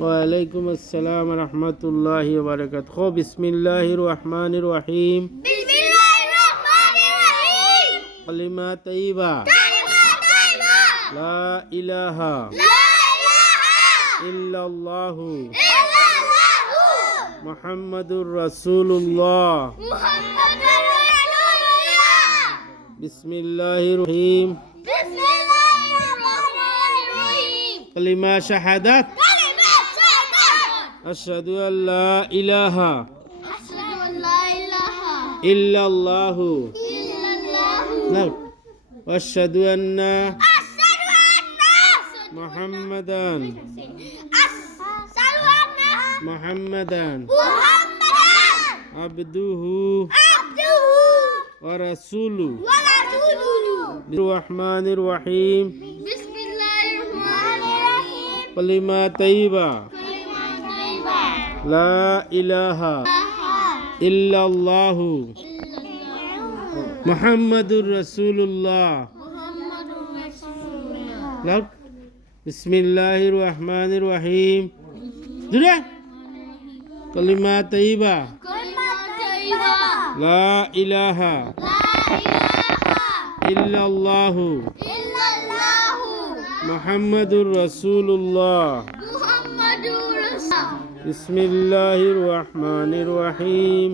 ওয়ালাইকুম আসসালাম ওয়া রাহমাতুল্লাহি ওয়া বারাকাতুহু। খো বিসমিল্লাহির রহমানির রহিম। বিসমিল্লাহির রহমানির রহিম। কালিমা তাইয়্যিবা। কালিমা তাইয়্যিবা। লা ইলাহা লা ইলাহা ইল্লাল্লাহু ইল্লাল্লাহু মুহাম্মাদুর রাসূলুল্লাহ। মুহাম্মাদুর রাসূলুল্লাহ। বিসমিল্লাহির রহিম। বিসমিল্লাহির রহমানির রহিম। কালিমা শাহাদাত। কালিমা শাহাদাত। আশহাদু আল্লা ইলাহা আশহাদু আল্লা ইলাহা ইল্লাল্লাহু ইল্লাল্লাহু ওয়া আশহাদু আন্না আশহাদু আন্না মুহাম্মাদান মুহাম্মাদান আবদুহু ওয়া রাসূলুহু। রহমানির রহিম। বিসমিল্লাহির রহমানির রহিম। কালিমা তাইয়্যিবা। কালিমা তাইয়্যিবা। লা ইলাহা ইল্লাল্লাহু মুহাম্মাদুর রাসূলুল্লাহ। মুহাম্মাদুর রাসূলুল্লাহ। বিসমিল্লাহির রহমানির রহিম। জুড়ে কালিমা তাইয়্যিবা। কালিমা তাইয়্যিবা। লা ইলাহা লা ইলাহা ইল্লাল্লাহু ইল্লাল্লাহু মুহাম্মাদুর রাসূলুল্লাহ। মুহাম্মাদুর রাসূলুল্লাহ। বিসমিল্লাহির রহমানির রহিম।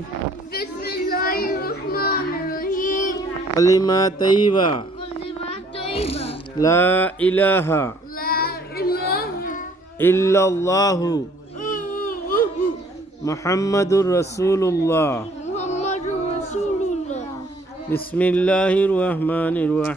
বিসমিল্লাহির রহমানির রহিম। কালিমা তাইয়্যিবা। কালিমা তাইয়্যিবা। লা ইলাহা লা ইলাহা ইল্লাল্লাহু মুহাম্মাদুর রাসূলুল্লাহ। মুহাম্মাদুর রাসূলুল্লাহ। বিসমিল্লাহির রহমানির রহিম।